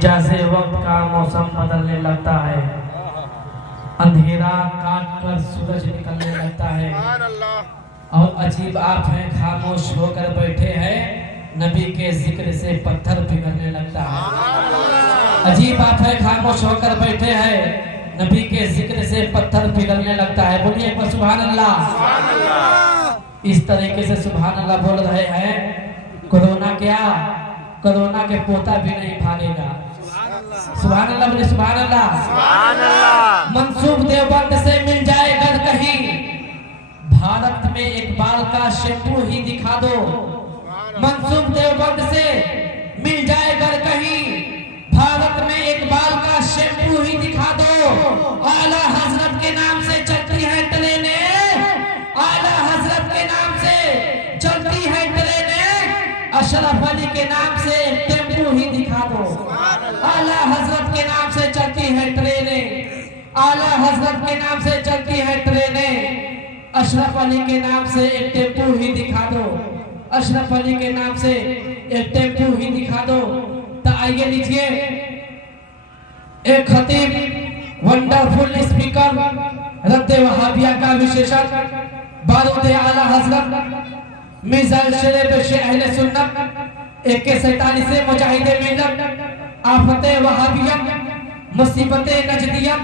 जैसे वक्त का मौसम बदलने लगता है, अंधेरा काट कर सूरज निकलने लगता है, और अजीब आप हैं खामोश होकर बैठे हैं, नबी के जिक्र से पत्थर पिघलने लगता है। अजीब आप हैं खामोश होकर बैठे हैं, नबी के जिक्र से पत्थर पिघलने लगता है। बोलिए एक बार सुभान अल्लाह। इस तरीके से सुभान अल्लाह बोल रहे हैं। कोरोना क्या, कोरोना के पोता भी नहीं भागेगा। सुभान अल्लाह, बोले सुभान अल्लाह, सुभान अल्लाह। मंसूब देवबंद से मिल जाए घर कहीं, भारत में एक बाल का शैम्पू ही दिखा दो। मंसूब देवबंद से मिल जाए घर कहीं, भारत में एक बाल का शैम्पू ही दिखा दो। आला हजरत के नाम से चलती है ट्रेनें, आला हजरत के नाम से चलती है ट्रेनें, अशरफ अली के नाम से टेम्पू ही दिखा दो। आला हजरत के नाम से चलती है ट्रेनें, आला हजरत के नाम से चलती है ट्रेनें, अशरफ अली के नाम से एक टेम्पू ही दिखा दो। अशरफ अली के नाम से एक टेम्पू ही दिखा दो। तो आइए लीजिए, एक खतीब वंडरफुल स्पीकर रद्दे वहाबिया का विशेषक बारूद आला हजरत मिसाइल शरीफ शेख अहले सुन्नत AK-47 से मुजाहिदे मिल्लत आफते वहाबिया मुसीबते नजदिया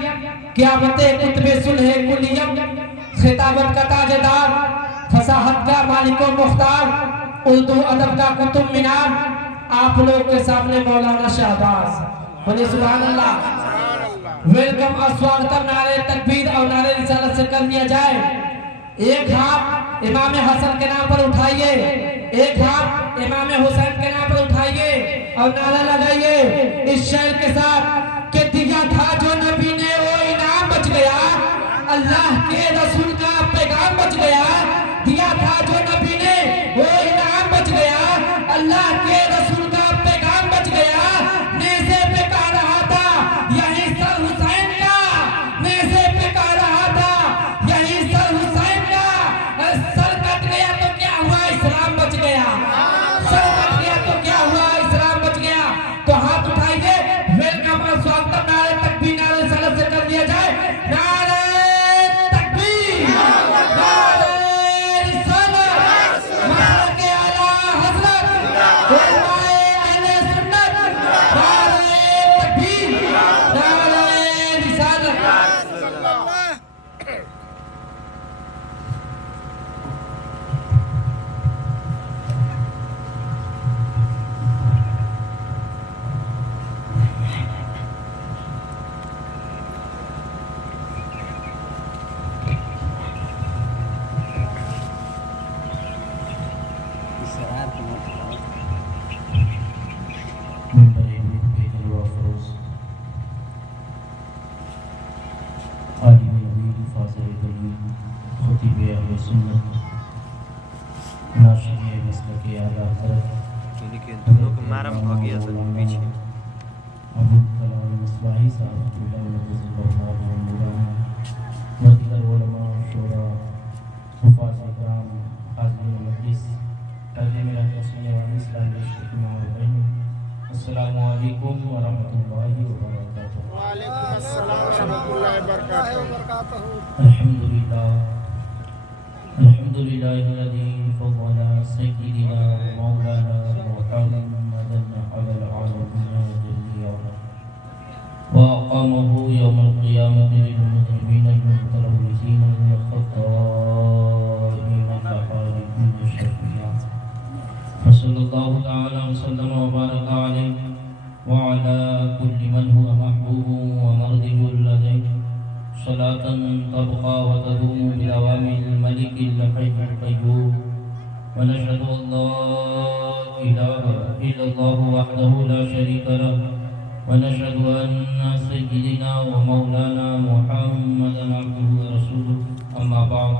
क़यामते कुतबे सुलह कुलियम खिताबत का ताजदार फसाहत का मालिको मुख्तार उर्दू अदब का कुतुब मीनार आप लोग के सामने मौलाना शहबाज। बोले सुभान अल्लाह। वेलकम और स्वागतम नारे तकबीर और नारे रिसालत से कर दिया जाए। एक हाथ इमाम हसन के नाम पर उठाइए, एक हाथ इमाम हुसैन के नाम पर उठाइए और नारा लगाइए इस शेर के साथ कि दिया था जो नबी ने वो इनाम बच गया, अल्लाह के रसूल का पैगाम बच गया। दिया था जो नबी ने वो इनाम बच गया, अल्लाह के रसूल का पैगाम बच गया। नेज़े पे का रहा था यही सर हुसैन का, नेज़े पे का रहा था यही सर हुसैन का। सर कट गया तो क्या हुआ, इस्लाम बच गया। सर कट गया तो क्या हुआ, इस्लाम बच गया। तो हाथ उठाइए, वेलकम और स्वागतम नारे तकबीर नारे रिसालत से कर दिया जाए। नारे तकबीर, नारे रिसालत, मसलक के आला हजरत उलमाए अहले सुन्नत, नारे तकबीर, नारे रिसालत। दोनों को मारम हो गया था पीछे। अस्सलामुअलैकुम वरहमतुल्लाहि वबरकातुहू। अल्हम्दुलिल्लाह, अल्हम्दुलिल्लाहिल्लज़ी फज़्ज़ला सय्यिदना मौलाना मुहम्मदन अलल आलमीन व अक़ामहू यौमल क़ियामति लिल मुज़निबीन वल मुतलव्विसीन वल ख़त्ताईन लहारिकीन शफ़िया। सल्लल्लाहु तआला वसल्लम व बारका अलैहि व अला कुल्ली मन हुवा महबूबु व मर्दियुल लज़ीज़ सलातन तबक़ा व तदूमु बिदवामिल मलिकिल हय्यिल क़य्यूम। व नशहदु अन ला इलाहा इल्लल्लाहु वहदहु ला शरीका लहु व नशहदु अन्ना सय्यिदना व मौलाना मुहम्मदन अब्दुहु व रसूलुहु। अम्मा बअद,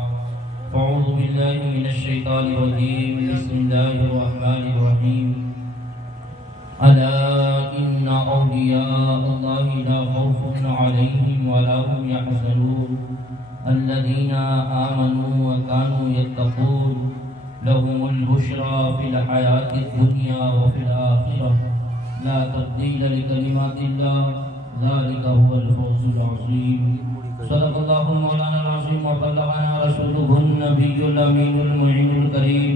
फ़अऊज़ु बिल्लाहि मिनश शैतानिर रजीम। बिस्मिल्लाहिर रहमानिर रहीम। अला इन्ना औलिया अल्लाहि ला खौफुन अलैहिम व ला हुम यहज़नून अल्लज़ीना आमनू व कानू यत्तक़ून लहुमुल बुश्रा फिल हयातिद दुनिया व फिल आखिरह ला तब्दील लिकलिमातिल्लाह ज़ालिका हुवल फौज़ुल अज़ीम। सदक़ल्लाहु मौलाना अज़ीम व बल्लगना रसूलुहुन नबियुल अमीनुल मुइनुल करीम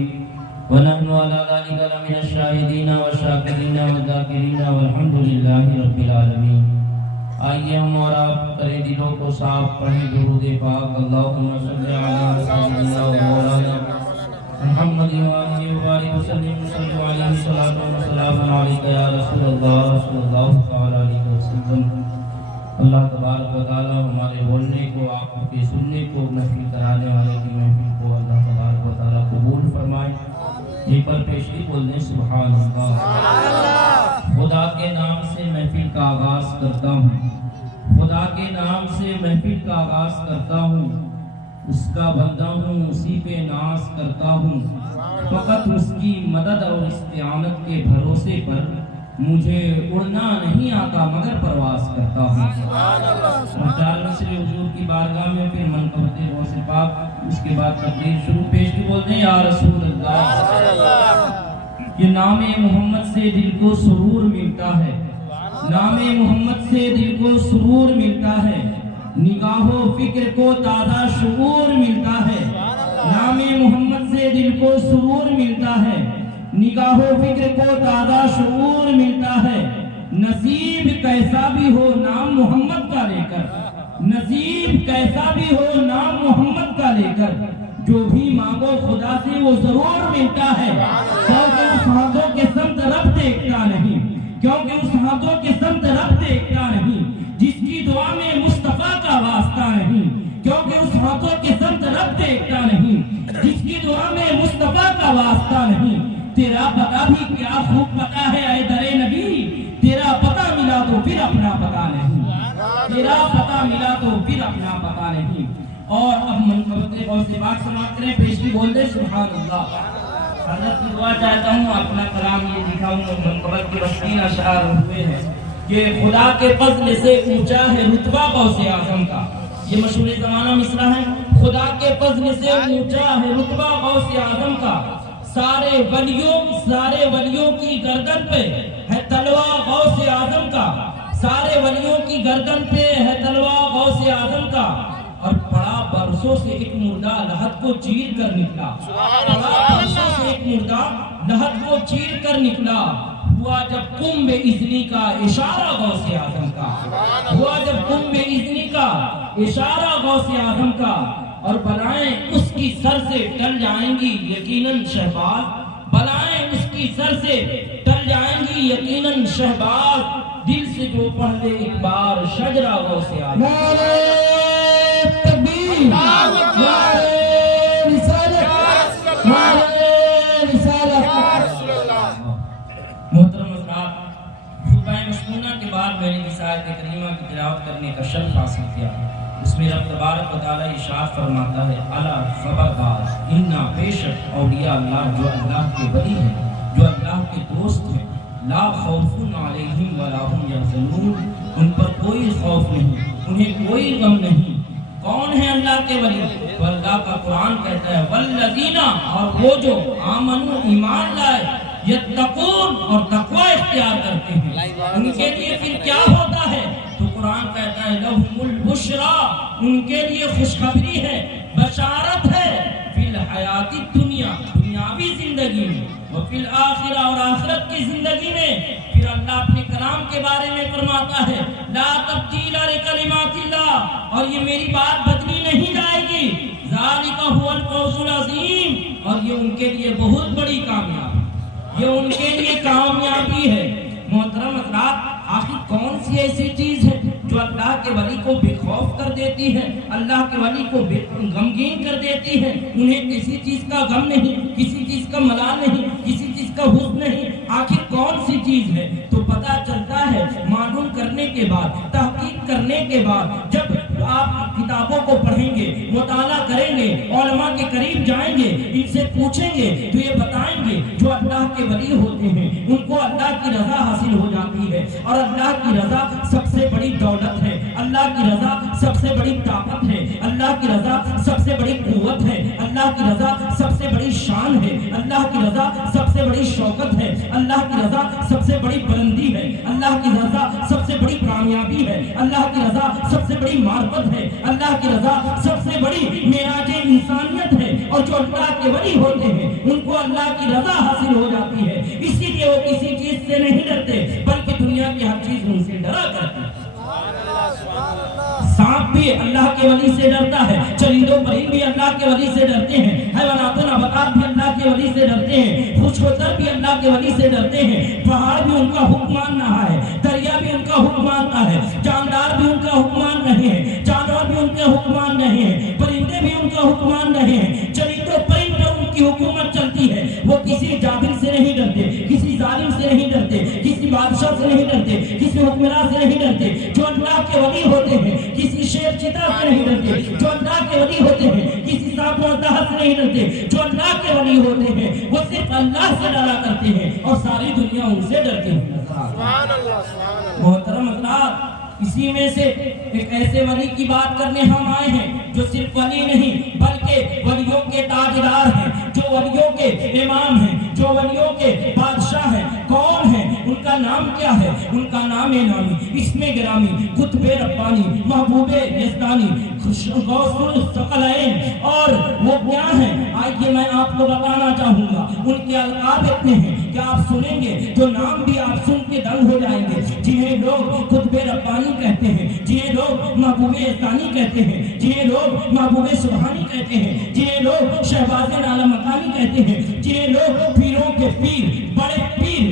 व नहनु अला ज़ालिका लमिनश शाहिदीन व शाकिरीन व ज़ाकिरीन वल्हम्दुलिल्लाहि रब्बिल आलमीन। आइए हम और आप करें दिलों को साफ, पढ़ें दुरूद पाक। अल्लाहुम्मा सल्लि अला सय्यिदिना व मौलाना मुहम्मदिन व आलिहि व बारिक व सल्लिम सल्लल्लाहु अलैहि सलातो व सलाम अलैका या रसूलल्लाह सल्लल्लाहु तआला अलैहि वसल्लम। अल्लाह तबारक व तआला हमारे बोलने को, आपके सुनने को, महफिल कराने वाले की महफिल को अल्लाह तबारक व तआला कबूल फरमाए। एक बार पेशगी बोल दें सुभान अल्लाह। खुदा के नाम से महफिल का आगाज करता हूँ, खुदा के नाम से महफिल का आगाज करता हूँ। उसका बंदा हूँ, उसी पे नाज करता हूँ। फकत उसकी मदद और इस्तिआनत के भरोसे पर मुझे उड़ना नहीं आता मगर परवास करता हूँ। हुजूर की बारगाह में फिर मनकबत गौसे पाक, उसके बाद तकरीर शुरू। पेशगी बोलते हैं या रसूल अल्लाह। ये नामे मोहम्मद से दिल को सुरूर मिलता है, नामे मोहम्मद से दिल को सुरूर मिलता है। निगाहों फिक्र को ताज़ा शुऊर मिलता है। नामे मोहम्मद से दिल को सुरूर मिलता है, निगाहों फिक्र को ताज़ा शुऊर मिलता है। नसीब कैसा भी हो नाम मोहम्मद का लेकर, नसीब कैसा भी हो नाम मोहम्मद का लेकर, जो भी मांगो खुदा से वो जरूर मिलता है। क्योंकि उस हाथों के समत रब देखता नहीं, क्योंकि उस हाथों के समत रब देखता नहीं, जिसकी दुआ में मुस्तफा का वास्ता नहीं। क्योंकि उस हाथों के समत रब देखता नहीं, जिसकी दुआ में मुस्तफा का वास्ता नहीं। तेरा पता भी क्या खूब पता है ऐ दरे नबी, तेरा पता मिला तो फिर अपना पता नहीं, तेरा पता मिला तो फिर अपना पता नहीं। और अब मनकबत गौसे बात समाप्त करें। पेशगी बोल दे सुभान अल्लाह। हज़रत की दुआ चाहता हूँ, अपना कलाम ये लिखा हूँ, मनकबत के बस 3 अशआर हुए हैं कि खुदा के फज़ल से ऊंचा है रुतबा गौसे आज़म का। ये मशहूर ज़माना मिसरा है। खुदा के फज़ल से ऊंचा है रुतबा गौसे आज़म का। सारे वलियों की गर्दन पे है तलवा गौसे आज़म का, सारे वलियों की गर्दन पे है तलवा गौसे आज़म का। और बड़ा बरसों से एक मुर्दा लहद को चीर कर निकला, बड़ा बरसों से एक मुर्दा लहद को चीर कर निकला। हुआ जब कुंभ इज़्नी का इशारा गौसे आज़म का, हुआ जब कुंभ इज़्नी का इशारा गौसे आज़म का। और बलाएं उसकी सर से टल जाएंगी यकीनन शहबाज, बलाएं उसकी सर से टल जाएंगी यकीनन शहबाज। दिल से जो पढ़ ले एक बार शजरा गौसे आज़म। मोहतरम हज़रात, सुबह मशमूना के बाद मैंने इस आयत करीमा की तिलावत करने का शर्फ हासिल किया। उसमें रब तबारक व तआला इरशाद फरमाता है, अला खबरदार, इन्ना बेशक औलिया अल्लाह, जो अल्लाह के वली हैं, जो अल्लाह के दोस्त हैं, ला खौफुन अलैहिम वला हुम यहज़नून, उन पर कोई खौफ नहीं, उन्हें कोई गम नहीं। कौन है अल्लाह के वली? तो अल्लाह का कुरान कहता है वल्लज़ीना, और वो जो आमनू ईमान लाए, यत्तकून और तकवा इख्तियार करते हैं, उनके लिए फिर क्या होता है? तो कुरान कहता है लहुमुल बुशरा, उनके लिए खुशखबरी है, बशारत है, फिल हयाती दुनिया, दुनियावी जिंदगी में, और फिल आखिरा, और आखिरत की जिंदगी में। फिर अल्लाह अपने कलाम के बारे में फरमाता है ला तब्दीला लिकलिमातिल्लाह, और ये मेरी बात बदली नहीं जाएगी। ज़ालिका हुवल फौज़ुल अज़ीम, और ये उनके लिए बहुत बड़ी कामयाबी, ये उनके लिए कामयाबी है। मोहतरम हज़रात, आखिर कौन सी ऐसी चीज है जो अल्लाह के वली को बेखौफ कर देती है, अल्लाह के वली को गमगीन कर देती है? उन्हें किसी चीज का गम नहीं, किसी चीज का मलाल नहीं, किसी चीज का हुस्न नहीं। आखिर कौन सी चीज है? तो पता चलता है मालूम करने के बाद, तहकीक करने के बाद, जब आप किताबों को पढ़ेंगे, मुताला करेंगे, उलमा के करीब जाएंगे, इनसे पूछेंगे तो ये बताएंगे जो अल्लाह के वली होते हैं उनको अल्लाह की रजा हासिल हो जाती है। और अल्लाह की रजा सबसे बड़ी दौलत है, अल्लाह की रजा सबसे बड़ी ताकत है, अल्लाह की रजा सबसे बड़ी कुव्वत है, अल्लाह की रजा सबसे बड़ी शान है, अल्लाह की रजा सबसे बड़ी शौकत है, अल्लाह की रजा सबसे बड़ी बुलंदी है, अल्लाह की रजा सबसे बड़ी कामयाबी है, अल्लाह की रजा सबसे बड़ी मार्फत है, अल्लाह की रजा सबसे बड़ी मेराजे इंसानियत है। और जो अल्लाह के वली होते हैं उनको अल्लाह की रजा हासिल हो जाती है, इसीलिए वो किसी चीज से नहीं डरते बल्कि दुनिया की हर चीज उनसे डरा करती है। सांप भी अल्लाह के वली से डरता है, चरिंदों परिंद भी अल्लाह के वली से डरते हैं, हैवानात नबातात भी अल्लाह के वली से डरते हैं, खुशबूदार भी अल्लाह के वली से डरते हैं, पहाड़ भी उनका हुक्म मान रहा है, दरिया भी उनका हुक्म मानता है, जानदार भी उनका हुक्म मान रहे हैं, जानवर भी उनके हुक्म मान रहे हैं, परिंदे भी उनका हुक्म मान रहे हैं, चरिंदों परिंद पर उनकी हुकूमत चलती है। वो किसी जाबिर से नहीं डरते, किसी जालिम से नहीं डरते, किसी बादशाह से नहीं डरते, किसी हुक्मरान से नहीं डरते। जो अल्लाह के वली होते हैं किसी शेर चीता से नहीं डरते, जो अल्लाह के वली होते हैं किसी सांप और दाहत से नहीं डरते, जो अल्लाह के वली होते हैं वो सिर्फ अल्लाह से डरा करते हैं और सारी दुनिया उनसे डरती है। मोहतरम अल्लाह, इसी में से एक ऐसे वली की बात करने हम आए हैं जो सिर्फ वली नहीं बल्कि वलियों के ताजदार हैं, जो वलियों के इमाम हैं, जो वलियों के बादशाह हैं। कौन है? उनका नाम क्या है? उनका नाम है नामी, इसमें गिरामी, कुतुबे रब्बानी, महबूबे यज़दानी, गौसुल सकलैन। और वो क्या है? आइए मैं आपको बताना चाहूंगा। उनके अलकाब इतने हैं कि आप सुनेंगे तो नाम भी आप सुन के दंग हो जाएंगे। जिन्हें लोग कुतुबे रब्बानी कहते हैं, जिन्हें लोग महबूबे यज़दानी कहते हैं, जिन्हें लोग महबूबे सुबहानी कहते हैं, जिन्हें लोग शहबाज़े नाला मकानी कहते हैं, जिन्हें लोग पीरों के पीर, बड़े पीर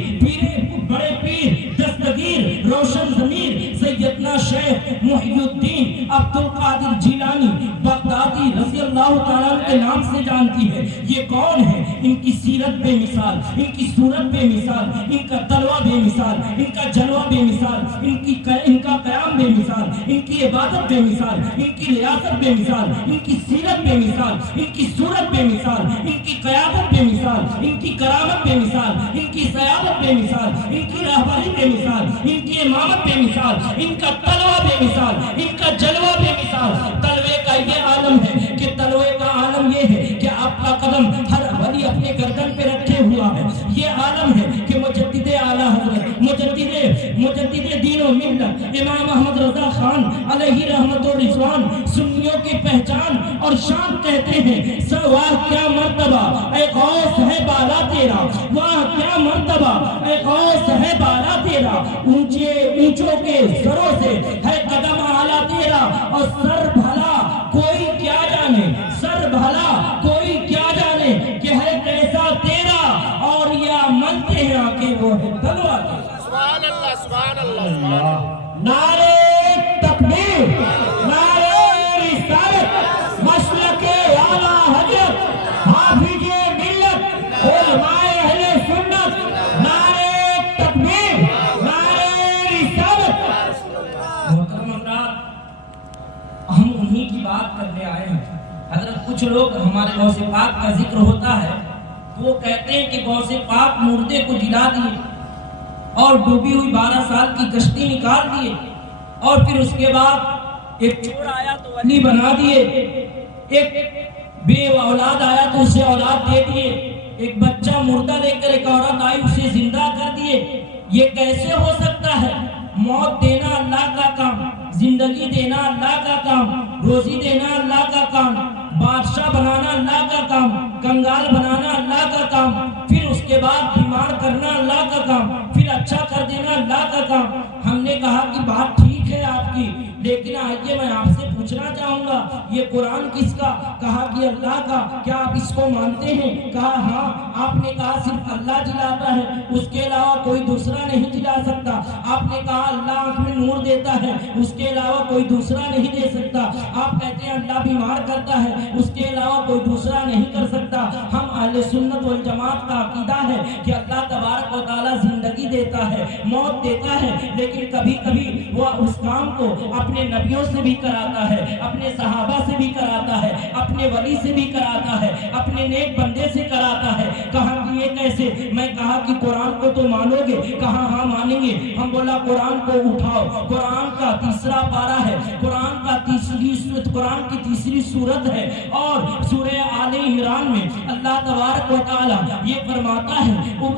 दस्तगीर रोशन ज़मीर सैयदना शेख मुहियुद्दीन अब्दुल कादिर जिलानी बगदादी रज़ी अल्लाह ताला के नाम से जानती है। ये कौन है? इनकी सीरत बेमिसाल, इनकी सूरत बेमिसाल, इनका तलवा बेमिसाल, इनका जलवा बेमिसाल, इनका कयाम बेमिसाल, इनकी इबादत बेमिसाल, इनकी रियासत बेमिसाल, इनकी सीरत बेमिसाल, इनकी सूरत बेमिसाल, इनकी क़यादत बेमिसाल, इनकी करामत बेमिसाल, इनकी सयादत बेमिसाल, इनकी रहबरी बेमिसाल, इनकी इमामत बेमिसाल, इनका तलवा बेमिसाल, इनका जलवा बेमिसाल। तलवे का ये आलम है कि तलवे का आलम ये है कि आपका कदम हर वली अपने गर्दन पे रखे हुआ है। ये आलम है कि मुजद्दिदे आला हज़रत मुजद्दिदे दीन व मिल्लत इमाम अहमद रज़ा खान अलैहि रहमत व रिज़वान सुन्नियों की पहचान और शान कहते हैं। वाह क्या मर्तबा ए गौस है बाला तेरा, वाह क्या मर्तबा ए गौस है बाला तेरा। ऊंचों के सरों से है कदम आला तेरा और सर भला कोई क्या जाने, सर भला कोई क्या जाने कि है कैसा तेरा। और या मनते हैं आके वो है तलवा तेरा। सुभान अल्लाह, सुभान अल्लाह। नारे तकबीर, नारे रिसालत, मसलके आला हजरत, हाफिजे मिल्लत, उलमाए अहले सुन्नत। नारे तकबीर, नारे रिसालत। मोहतरम हज़रात, हम उन्हीं की बात करने आए हैं। हज़रत कुछ लोग हमारे गौसे पाक का जिक्र होता है तो वो कहते हैं कि गौसे पाक मुर्दे को जिला दिए और डूबी हुई 12 साल की कश्ती निकाल दिए और फिर उसके बाद एक चोर आया तो वली बना दिए, एक बे औलाद आया तो उसे औलाद दे दिए, एक बच्चा मुर्दा लेकर एक औरत आई उसे जिंदा कर दिए। ये कैसे हो सकता है? मौत देना अल्लाह का काम, जिंदगी देना अल्लाह का काम, रोजी देना अल्लाह का काम, बादशाह बनाना अल्लाह का काम, कंगाल बनाना अल्लाह का काम, फिर उसके बाद बीमार करना अल्लाह का काम, फिर अच्छा कर देना अल्लाह का काम। हमने कहा कि बात ठीक है आपकी, लेकिन आइए मैं आपसे पूछना चाहूंगा ये कुरान किसका? कहा कि अल्लाह का। क्या आप इसको मानते हैं? कहा हाँ। आपने कहा सिर्फ अल्लाह जिलाता है, उसके अलावा कोई दूसरा नहीं जिला सकता। आपने कहा अल्लाह आंख में नूर देता है, उसके अलावा कोई दूसरा नहीं दे सकता। आप कहते हैं अल्लाह बीमार करता है, उसके अलावा कोई दूसरा नहीं कर सकता। हम अहले सुन्नत वल जमात का अकीदा है कि अल्लाह तबारक व तआला जिंदगी देता है, मौत देता है, लेकिन कभी कभी वह उस काम को अपने नबियों से भी कराता है, अपने सहाबा से भी कराता है, अपने वली से भी कराता है, अपने नेक बंदे से कराता है। कहा कि ये कैसे? मैं कहा कि कुरान को तो मानोगे? कहा हाँ मानेंगे। हम बोला कुरान को उठाओ, कुरान का 3रा पारा है, कुरान का कुरान की तीसरी सूरत है और सूरह आले इमरान में अल्लाह तबारक व तआला ये फरमाता है,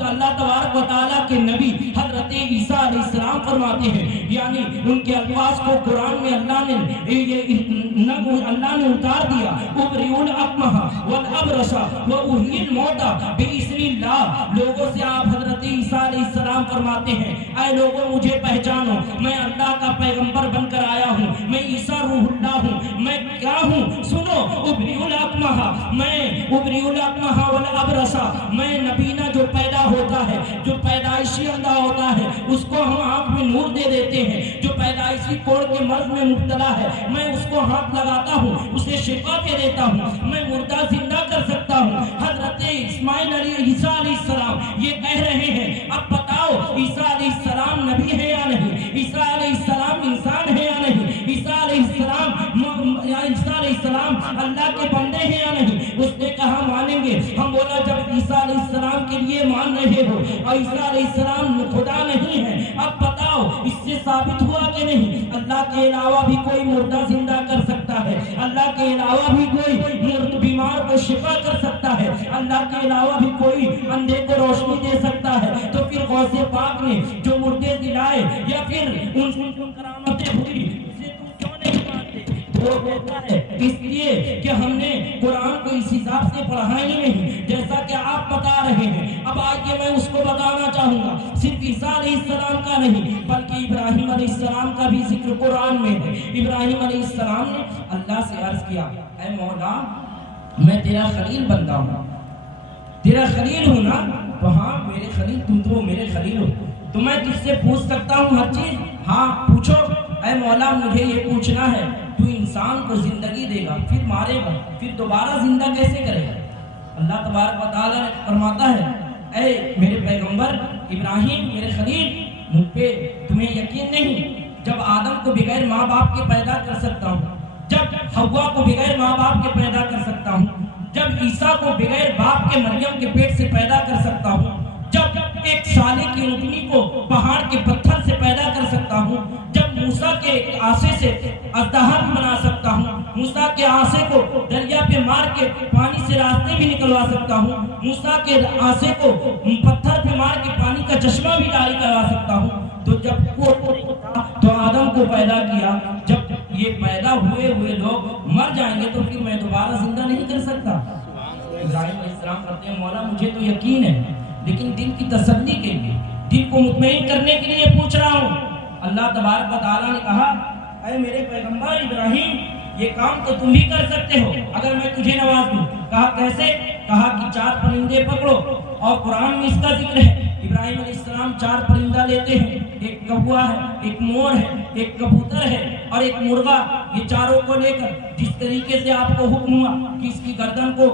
अल्लाह तबारक व तआला के नबी हजरत ईसा अलैहिस्सलाम फरमाते हैं, यानी उनके अल्फाज को कुरान में अल्लाह ने उतार दिया। उबरिउल अकमहा वल अबरसा व उहिल मौता बिइज़्निल्लाह। लोगों से आप हजरत ईसा अलैहिस्सलाम फरमाते हैं, ऐ लोगों मुझे पहचानो, मैं अल्लाह का पैगंबर बनकर आया हूँ, मैं ईसा रूहुल्लाह हूँ। मैं क्या हूँ सुनो, उबरिउल अकमहा, मैं उबरिउल अकमहा वल अबरसा, मैं नबीना जो पैदा होता है, जो पैदाइशी अंधा होता है उसको हम आंख में नूर दे देते हैं, जो पैदाइशी कोढ़ के मर्ज में मुब्तला है मैं उसको हाथ लगाता हूँ, उसे शिफा दे देता हूँ, मैं मुर्दा जिंदा कर सकता हूँ। हजरत इस्माइल ईसा अलैहिस्सलाम ये कह रहे हैं, अब बताओ ईसा अलैहिस्सलाम नबी है या नहीं, ईसा अलैहिस्सलाम इंसान है या नहीं, ईसा अलैहिस्सलाम अल्लाह के बंदे हैं या नहीं। उसने कहा मानेंगे। हम बोला जब ईसा अलैहिस्सलाम के लिए मान रहे हो और ईसा अलैहिस्सलाम खुदा नहीं है, अब बताओ इससे साबित हुआ कि नहीं अल्लाह के अलावा भी कोई मुर्दा जिंदा कर सकता है, अल्लाह के अलावा भी कोई बीमार को शिफा कर सकता है, अल्लाह के अलावा भी कोई अंधे को रोशनी दे सकता है। तो फिर गौसे पाक ने जो मुर्दे दिलाए या फिर उन करामतें हुई उसे तुम क्यों नहीं मानते? वो कहता है इसलिए कि हमने कुरान को इस हिसाब से पढ़ा ही नहीं जैसा कि आप बता रहे हैं। अब आगे मैं उसको बताना चाहूंगा, सिर्फ ईसा अलैहिस्सलाम का नहीं बल्कि इब्राहिम अलैहिस्सलाम का भी जिक्र कुरान में है। इब्राहिम अलैहिस्सलाम ने अल्लाह से अर्ज किया, ऐ मौला मैं तेरा खलील बंदा हूँ, तेरा खलील हूँ ना? तो हाँ मेरे खलील, तुम तो मेरे खलील हो, तो मैं तुझसे पूछ सकता हूँ हर चीज? हाँ पूछो। ऐ मौला मुझे ये पूछना है, तू इंसान को जिंदगी देगा फिर मारेगा फिर दोबारा जिंदा कैसे करेगा? अल्लाह तबारक व तआला फरमाता है, ऐ मेरे पैगंबर इब्राहिम मेरे खलील, मुझ पे तुम्हें यकीन नहीं? जब आदम को बगैर माँ बाप के पैदा कर सकता हूँ, जब हव्वा को बगैर माँ बाप के पैदा कर सकता हूँ, जब ईसा को बगैर बाप के मरियम के पेट से पैदा कर सकता हूँ, जब एक साले की ऊँटनी को पहाड़ के पत्थर से पैदा कर सकता हूँ, जब मूसा के आसे से अज़दहा भी बना सकता हूँ, मूसा के आसे को दरिया पे मार के पानी से रास्ते भी निकलवा सकता हूँ, मूसा के आसे को पत्थर पे मार के पानी का चश्मा भी जारी करवा सकता हूँ, तो जब तो आदम को पैदा किया, जब ये पैदा हुए लोग मर जाएंगे तो फिर मैं दोबारा जिंदा नहीं कर सकता। इब्राहिम अलैहिस्सलाम कहते हैं, मौला मुझे तो यकीन है लेकिन दिल की तसल्ली के लिए, दिल को मुतमईन करने के लिए पूछ रहा हूँ। अल्लाह तबारक व तआला ने कहा, ऐ मेरे पैगंबर इब्राहिम ये काम तो तुम भी कर सकते हो अगर मैं तुझे नवाज दूं। कहा कैसे? कहा कि 4 परिंदे पकड़ो और कुरान में इसका जिक्र है। इब्राहिम अलैहिस्सलाम 4 परिंदा लेते हैं, एक कौवा है, एक मोर है, एक कबूतर है और एक मुर्गा। ये चारों को लेकर जिस तरीके से आपको हुक्म हुआ कि इसकी गर्दन को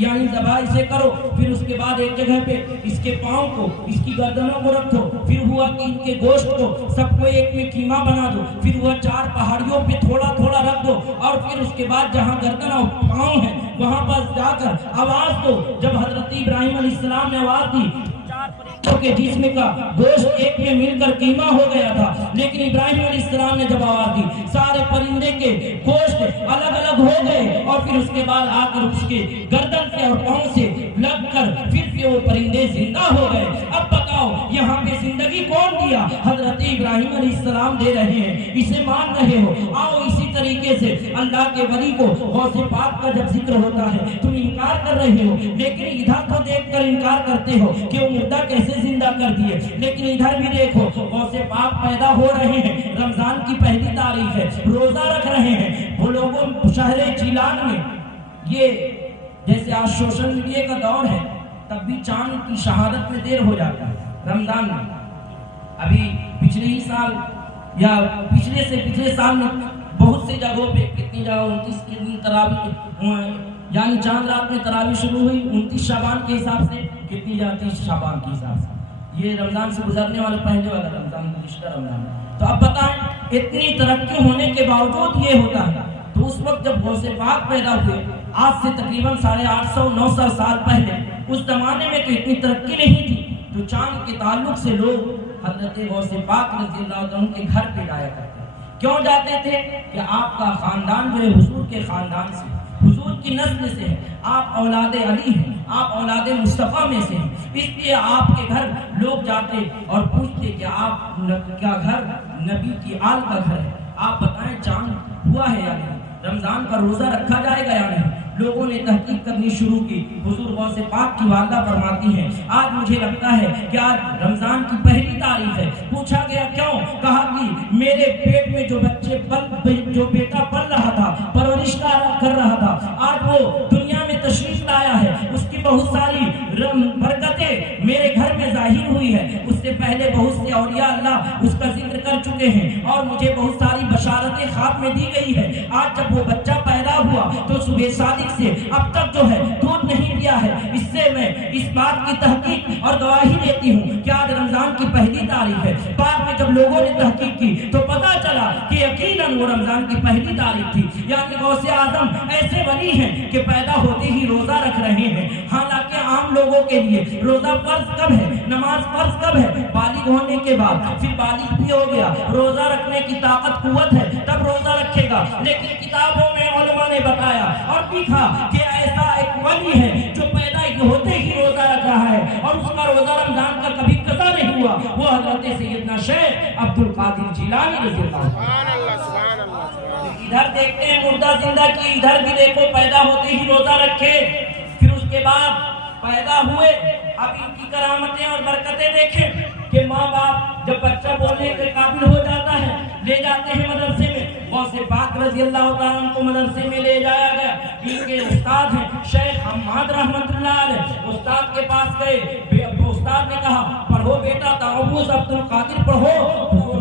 यानी ज़बह इसे करो, फिर उसके बाद एक जगह पे इसके पाँव को, इसकी गर्दनों को रखो, फिर हुआ कि इनके गोश्त को सबको एक में कीमा बना दो, फिर हुआ 4 पहाड़ियों पे थोड़ा थोड़ा रख दो और फिर उसके बाद जहाँ गर्दन और पाँव है वहाँ पर जाकर आवाज दो। जब हजरत इब्राहिम अलैहिस्सलाम ने आवाज दी, 4 परिंदों के जिस्म का गोश्त एक में मिलकर कीमा हो गया था, लेकिन इब्राहिम अलैहिस्सलाम ने जब आवाज दी सारे परिंदे के गोश्त अलग अलग हो गए और फिर उसके बाद आकर उसके गर्दन से और पाँव से लगकर फिर से वो परिंदे जिंदा हो गए। अब बताओ यहाँ पे जिंदगी कौन दिया? हजरत इब्राहिम अलैहिस्सलाम दे रहे हैं, इसे मान रहे हो। आओ इसी तरीके से अल्लाह के वली को गौसे पाक का जब जिक्र होता है तुम इनकार कर रहे हो, लेकिन इधर को देखकर इनकार करते हो कि वो मुर्दा कैसे जिंदा कर दिए, लेकिन इधर भी देखो गौसे पाक पैदा हो रहे हैं, रमजान की पहली तारीख है, रोजा रख रहे हैं। वो लोगों शहरे जिलान में ये जैसे आज सोशल मीडिया का दौर है तब भी चांद की शहादत में देर हो जाता है रमजान में। अभी पिछले ही साल या पिछले साल में बहुत सी जगहों पे कितनी जगह 29 के दिन तरावी यानी चांद रात में तरावी शुरू हुई 29 शाबान के हिसाब से, कितनी जगह 30 शाबान के हिसाब से। ये रमजान से गुजरने वाले पहले वाला रमजान, गुज़िश्ता रमजान। तो अब बताएं इतनी तरक्की होने के बावजूद ये होता है। तो उस वक्त जब गौसे पाक पैदा हुए आज से तकरीबन 850-900 साल पहले, उस जमाने में तो इतनी तरक्की नहीं थी, तो चांद के ताल्लुक से लोग हजरत गौसे पाक रज़ियल्लाहु अन्हु के घर पे जाया करते क्यों जाते थे? कि आपका खानदान जो है हुजूर के खानदान से, हुजूर की नस्ल से है, आप औलाद अली हैं, आप औलाद मुस्तफ़ा में से हैं, इसलिए आपके घर लोग जाते और पूछते कि आप क्या घर नबी की आल का घर है, आप बताएं चांद हुआ है या नहीं, रमजान का रोजा रखा जाएगा या नहीं। लोगों ने तहकीक करनी शुरू की। हुजूर गौसे पाक की वालदा फरमाती हैं, आज मुझे लगता है कि आज रमजान की पहली तारीख है। पूछा गया क्यों? कहा कि मेरे पेट में जो बेटा पल रहा था, परवरिश कर रहा था, आज वो दुनिया में तशरीफ लाया है, उसकी बहुत सारी बरकतें मेरे घर में जाहिर हुई है। उससे पहले बहुत से औलिया अल्लाह उसका जिक्र कर चुके हैं और मुझे बहुत सारी बशारतें ख्वाब में दी गई है। आज जब वो बच्चा पैदा हुआ तो सुबह शादी से अब तक जो है दूध नहीं पिया है। इससे मैं इस बात की तहकीक और गवाही देती हूँ कि आज रमजान की पहली तारीख है। बाद में जब लोगों ने तहकीक की तो पता चला कि यकीनन वो रमजान की पहली तारीख थी। यानी गौसे आजम ऐसे वली हैं कि पैदा होते ही रोजा रख रहे हैं। हालांकि आम लोगों के लिए रोजा फर्ज कब है, नमाज फर्ज कब है? बालिग होने के बाद। फिर बालिग भी हो गया, रोजा रखने की ताकत कुव्वत है, तब रोजा रखेगा। लेकिन किताबों में उलमा ने बताया और लिखा कि ऐसा एक वली है जो पैदा होते ही रोजा रख रहा है और उसका रोजा रमजान का कभी कदा नहीं हुआ। वो हजरत सैयदना शेख अब्दुल कादिर जिलानी रज़ियल्लाहु अन्हु। इधर देखते हैं मुर्दा जिंदा की, इधर भी देखो पैदा होते ही रोजा रखे। फिर उसके बाद पैदा हुए, अब इनकी करामतें और बरकतें देखें कि माँ बाप जब बच्चा बोलने के काबिल हो जाता है ले जाते हैं मदरसे में। गौसे पाक रज़ियल्लाहु ताला अन्हु को मदरसे में ले जाया गया। इनके उस्ताद हैं शेख हम्माद रहमतुल्लाह अलैह। उस्ताद के पास गए, उस्ताद ने कहा पढ़ो बेटा, ताऊज़ अब्दुल कादिर पढ़ो।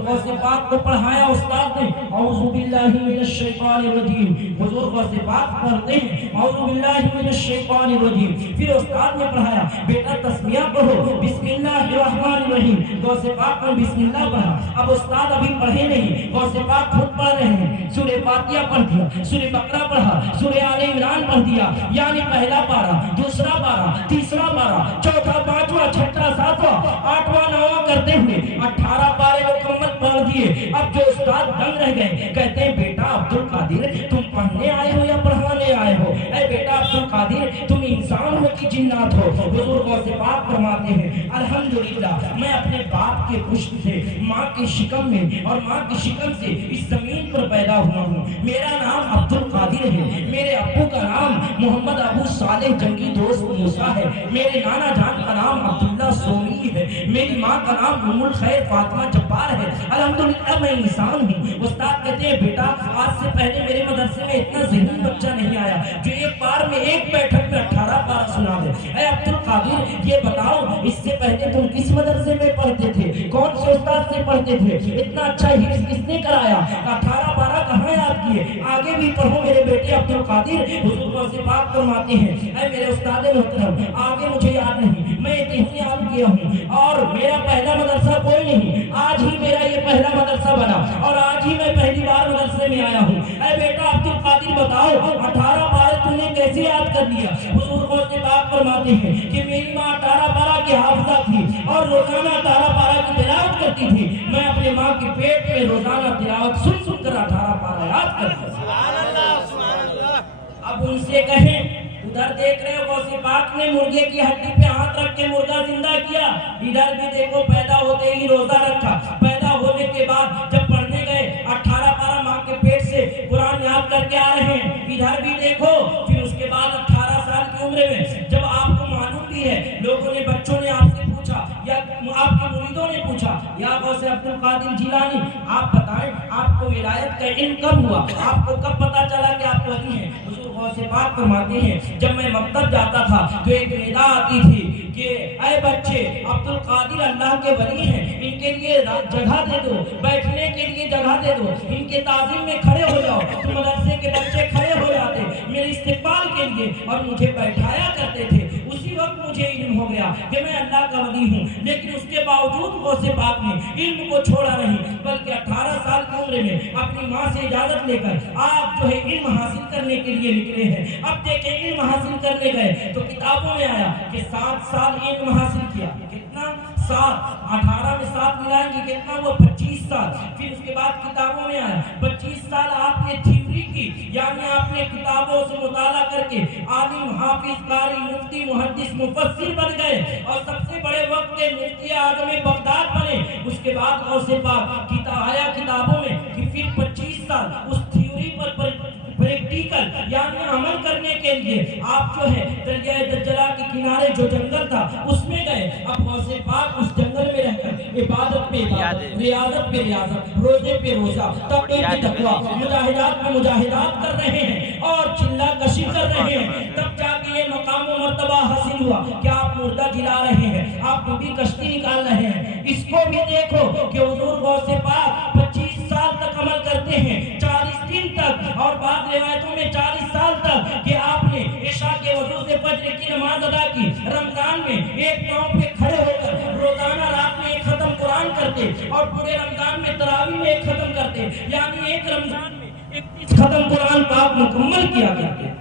गौसे पाक को पढ़ाया उस्ताद ने। औज़ु बिल्लाहि मिनश शैतानिर रजीम। हुजूर गौसे पाक पढ़ते हैं औज़ु बिल्लाहि मिनश शैतानिर रजीम। फिर उस्ताद ने पढ़ाया बेटा तस्मीया पढ़ो, बिस्मिल्लाहिर रहमानिर रहीम। गौसे पाक ने बिस्मिल्लाह पढ़ा। अब उस्ताद अभी पढ़े नहीं, गौसे पाक खुद पढ़ रहे हैं। सूरह फातिहा पढ़ दिया, सूरह बकरा पढ़ा, सूरह आले इमरान पढ़ दिया। यानी पहला पारा, दूसरा पारा, तीसरा पारा, चौथा, पांचवा, छठा, सातवां, आठवां, नौवां करते हुए 18 पारे मुकम्मल पढ़ दिए। अब जो उस्ताद दंग रह गए, कहते हैं बेटा अब्दुल कादिर तुम पढ़ने आए हो या पढ़ाने आए हो? ऐ बेटा अब्दुल कादिर तुम इंसान हो कि जिन्नात हो? हुजूर गौसे पाक फरमाते हैं अल्हम्दुलिल्लाह मैं अपने बाप के पुष्ट से, माँ के शिकम में और माँ की शिकम से इस जमीन पर पैदा हुआ हूँ। मेरा नाम अब्दुल कादिर है। मेरे अब्बू का नाम मोहम्मद अबू सालेह जंगी दोस्त मूसा है। मेरे नाना जान का नाम अब्दुल्ला सोमी है। मेरी माँ का नाम उम्मुल खैर फातिमा जब्बार है। अल्हम्दुलिल्लाह मैं इंसान हूँ। उस्ताद कहते हैं बेटा आज से पहले मेरे मदरसे में इतना ज़हनी बच्चा नहीं आया जो एक बार में एक बैठक में 18 पारा सुना दे। ऐ अब्दुल कादिर ये बताओ इससे पहले तुम किस मदरसे में पढ़ते थे, कौन से उस्ताद से पढ़ते थे, इतना अच्छा हिफ्ज़ किसने कराया, 18 पारा कहाँ याद किए? आगे भी पढ़ो मेरे बेटे अब्दुल कादिर। हुजूर से बात फरमाते हैं ऐ मेरे उस्ताद मोहतरम आगे मुझे याद नहीं, मैं इतनी याद किया हूँ और मेरा पहला मदरसा कोई नहीं, आज ही मेरा ये पहला मदरसा बना और आज ही मैं पहली बार मदरसे में आया हूँ। ऐ बेटा अब्दुल कादिर बताओ 18 पारा तूने कैसे याद कर लिया? हुजूर से बात फरमाते हैं कि मेरी माँ 18 पारा की हाफिज़ा थी और रोजाना 18 पारा की तिलावत करती थी। मैं अपने माँ के पेट में रोजाना तिलावत सुन सुन कर 18 पारा याद करता। अब उनसे कहें उधर देख रहे हो गौसे पाक ने मुर्गे की हड्डी पे हाथ रख के मुर्गा जिंदा किया। इधर भी देखो पैदा होते ही रोजा रखा। पैदा होने के बाद जब पढ़ने गए 18 पारा माँ के पेट से कुरान याद करके आ रहे हैं। इधर भी देखो फिर उसके बाद 18 साल की उम्र में जब आपको मालूम भी है, लोगों ने बच्चों ने आपसे पूछा या आपके मुरीदों ने पूछा या गौसे अब्दुल कादिर जिलानी आप बताएं आपको विलायत का इल्म कब हुआ, आपको कब पता चला कि आप वली हैं? हुजूर गौसे पाक फरमाते हैं जब मैं मकतब जाता था तो एक निदा आती थी कि ऐ बच्चे अब्दुल कादिर अल्लाह के वली हैं, इनके लिए जगह दे दो, बैठने के लिए जगह दे दो, इनके ताज़ीम में खड़े हो जाओ। तो मदरसे के बच्चे खड़े हो जाते मेरे इस्तिकबाल के लिए और मुझे बैठाया करते थे। उसी वक्त मुझे इल्म हो गया कि मैं अल्लाह का वली हूँ। लेकिन उसके बावजूद गौसे पाक ने इल्म को छोड़ा नहीं, बल्कि 18 साल की उम्र में अपनी माँ से इजाजत लेकर आप जो है इल्म हासिल करने के लिए निकले हैं। अब देखें इल्म हासिल करने गए तो किताबों में आया कि 7 साल इल्म हासिल किया। कितना? 7, 18 में 7 मिलाएंगे कितना हुआ 25 साल। फिर उसके बाद किताबों में आया 25 साल आपने थ्योरी की, यानी आपने किताबों से मुताला करके आलिम, हाफिज, कारी, मुफ्ती, मुहद्दिस, मुफस्सिर बन गए और सबसे बड़े वक्त के मुफ्ती आज़म बगदाद बने। उसके बाद गौसे पाक आया किताबों में कि फिर 25 साल उस थ्योरी पर प्रैक्टिकल यानी अमल करने के लिए आप जो है दरिया दज्जला के किनारे जो जंगल था उसमें गए। अब गौसे पाक उस जंगल में रहकर इबादत पे इबादत, रियाजत पे रियाजत, रोजे पे रोजा, तक़वा पे तक़वा, मुजाहिदात पे मुजाहिदात कर रहे हैं और चिल्ला कशी कर रहे हैं। तब जाके ये मकाम व मर्तबा हासिल हुआ कि आप मुर्दा गिरा रहे हैं, आप बूढ़ी कश्ती निकाल रहे हैं। इसको भी देखो कि हुजूर गौसे पाक 25 साल तक अमल करते हैं, 40 दिन तक, और बाद रिवायतों में 40 साल तक कि आपने इशा के वजू से फज्र की नमाज अदा की। रमजान में एक पांव पे खड़े होकर रोजाना रात में एक खत्म कुरान करते और पूरे रमजान में तरावी में एक खत्म करते, यानी एक रमजान में 31 खत्म कुरान पाक मुकम्मल किया करते।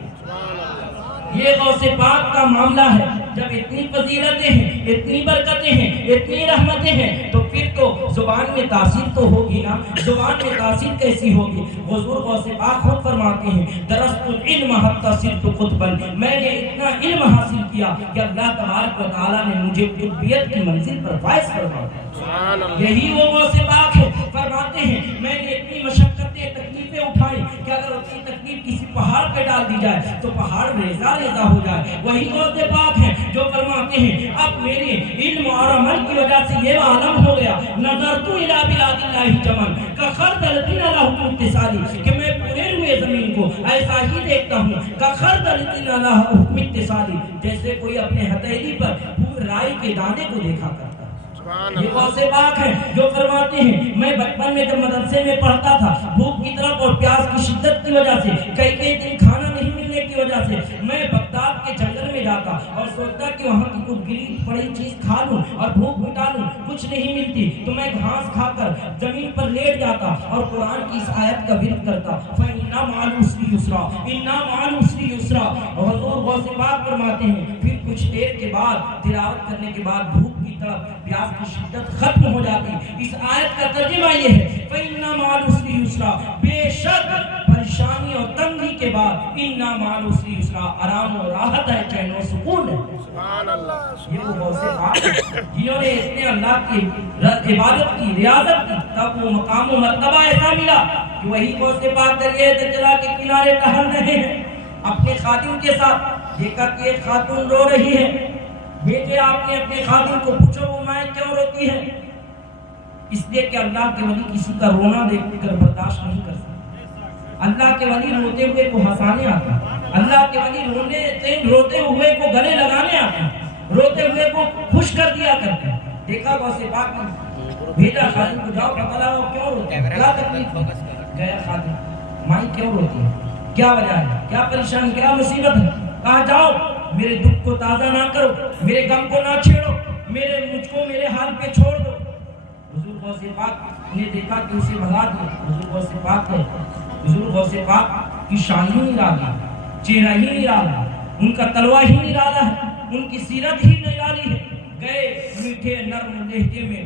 ये गौसे पाक का मामला है। जब इतनी फजीलतें हैं, इतनी बरकतें हैं, इतनी रहमतें हैं, तो फिर तो जुबान में तासीर तो होगी ना। जुबान में तासीर कैसी होगी? हुजूर गौसे पाक खुद फरमाते हैं दरस्तुल इल्म हत्ता सिरतु खुतबन, मैंने इतना इल्म हासिल किया कि अल्लाह तबारक व तआला ने मुझे कुतबियत की मंजिल पर फाइज फरमाया। यही वो गौसे पाक है। फरमाते हैं मैंने इतनी मशक्कतें तकलीफें उठाई कि अगर उतनी तकलीफ किसी पहाड़ पे डाल दी जाए तो पहाड़ रेजा रेजा हो जाए। वही गौसे पाक है जो फरमाते हैं अब मेरे इल्म और अमल की वजह से ये आलम हो गया नज़रतु इला बिलादिल्लाहि जमन का खरदल बिन अला हुक्म इत्तिसाली, कि मैं पूरे हुए जमीन को ऐसा ही देखता हूँ का खरदल बिन अला हुक्म इत्तिसाली, जैसे कोई अपने हथेली पर राई के दाने को देखा करता। ये गौसे पाक है जो फरमाते हैं मैं बचपन में जब मदरसे में पढ़ता था, भूख की तरफ और प्यास की शिद्दत की वजह से, कई दिन खाना नहीं मिलने की वजह से मैं बगदाद के जंगल में जाता और सोचता कि वहाँ की कुछ गिरी पड़ी चीज खा लूं और भूख मिटा लूं। कुछ नहीं मिलती तो मैं घास खाकर जमीन पर लेट जाता और कुरान की इस आयत का विर्द करता, फइन्ना मअल उसरी युस्रा, इन्ना मअल उसरी युस्रा। और हुजूर गौसे पाक फरमाते हैं फिर कुछ देर के बाद तिलावत करने के बाद भूख की तरफ, प्यास की शिद्दत खत्म हो जाती। इस आयत का तर्जुमा ये है फइन्ना मअल उसरी युस्रा, बेशक परेशानी और तंगी के बाद इन्ना मअल उसरी युस्रा, आराम और राहत है, चैन और सुकून है। सुभान अल्लाह। ये वो गौसे पाक जिन्होंने इतने अल्लाह की इबादत की, रियाजत की, तब वो मकाम व मर्तबा ऐसा मिला कि वही गौसे पाक दरिया दज्जला के किनारे टहल रहे हैं अपने खादिम के साथ। देखा कि एक खातून रो रही है, बेटे आपने अपने खादिम को पूछो वो माँ क्यों रोती है? इसलिए कि अल्लाह के वली किसी का रोना देखकर बर्दाश्त नहीं कर सकते। अल्लाह के वली रोते हुए को हंसाने आता, अल्लाह के वली रोते हुए को गले लगाने आता, रोते हुए को खुश कर दिया करते। देखा गौसे पाक ने भेजा खादिम को, जाओ पता लगाओ क्यों रोते हैं, क्या तकलीफ है? गया खादिम, माई क्यों रोती है, क्या वजह है, क्या परेशानी, क्या मुसीबत है? कहा जाओ मेरे दुख को ताज़ा ना करो, मेरे गम को ना छेड़ो, मुझको मेरे हाल पे छोड़ दो। हुजूर गौसे पाक ने देखा कि उसे भगा दिया। हुजूर गौसे पाक की शान ही निराला, चेहरा ही निराला, उनका तलवा ही निराला है, उनकी सीरत ही निराली है। गए मीठे नर्म लहजे में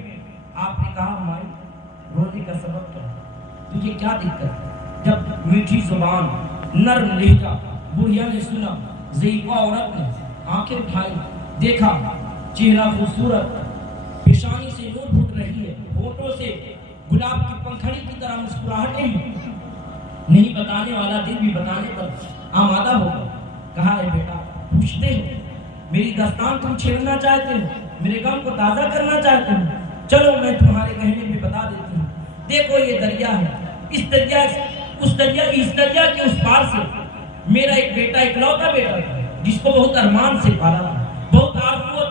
आपने कहा माई रोने का सबब क्या है, तुझे क्या दिक्कत है? जब मीठी जुबान नर्म लहजा बुढ़िया ने सुना, ज़ईफ़ा औरत ने आंखें उठाई, देखा चेहरा खूबसूरत, पेशानी से नूर फूट रही है, होठों से गुलाब की पंखड़ी की तरह मुस्कुराहटें नहीं बताने वाला दिल भी बताने पर आमादा होगा। कहा है बेटा पूछते हो मेरी दास्तान तुम छेड़ना चाहते हो, मेरे गम को ताज़ा करना चाहते हो, चलो मैं तुम्हारे कहने में बता देती हूँ। देखो ये दरिया है, इस दरिया के उस पार से मेरा एक बेटा, इकलौता बेटा था जिसको बहुत अरमान से पाला था, बहुत आरज़ू और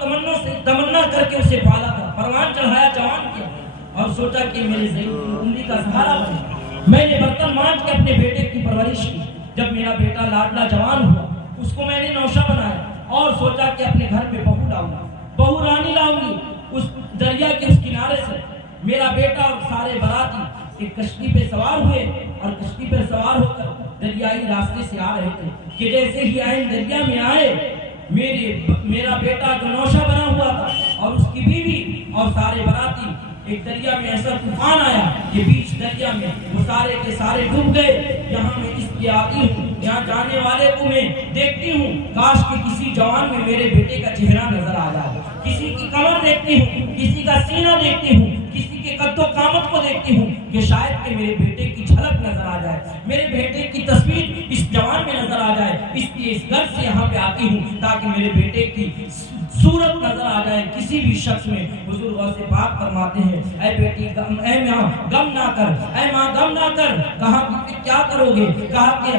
तमन्ना करके उसे पाला था, परवान चढ़ाया, जवान किया और सोचा कि मेरे जिंदगी का सहारा बने। मैंने बर्तन मांज के अपने बेटे की परवरिश की। जब मेरा बेटा लाडला जवान हुआ उसको मैंने नौशा बनाया और सोचा कि अपने घर पे बहू लाऊंगा, बहू रानी लाऊंगी। उस दरिया के उस किनारे से मेरा बेटा और सारे बाराती एक कश्ती पे सवार हुए और कश्ती पे सवार होकर दरियाई रास्ते से आ रहे थे कि जैसे ही आए दरिया में आए, मेरा बेटा जो नौशा बना हुआ था और उसकी बीवी और सारे बाराती एक दरिया में ऐसा तूफान आया कि बीच दरिया में वो सारे के सारे डूब गए। यहाँ मैं इसलिए आती हूँ, यहाँ जाने वाले को मैं देखती हूँ, काश कि किसी जवान में मेरे बेटे का चेहरा नजर आ जाए। किसी की कमर देखती हूँ, किसी का सीना देखती हूँ, किसी के कद्दो कामत को देखती हूँ कि शायद कि मेरे बेटे की झलक नजर आ जाए, मेरे बेटे की तस्वीर इस जवान में नजर आ जाए। इसलिए इस घर से यहाँ पे आती हूँ ताकि मेरे बेटे की सूरत नजर आ जाए किसी भी शख्स में। हुजूर गौसे पाक फरमाते हैं, ऐ बेटी ऐ माँ गम ना कर, ऐ माँ गम ना कर। कहा कि क्या करोगे? कहा कि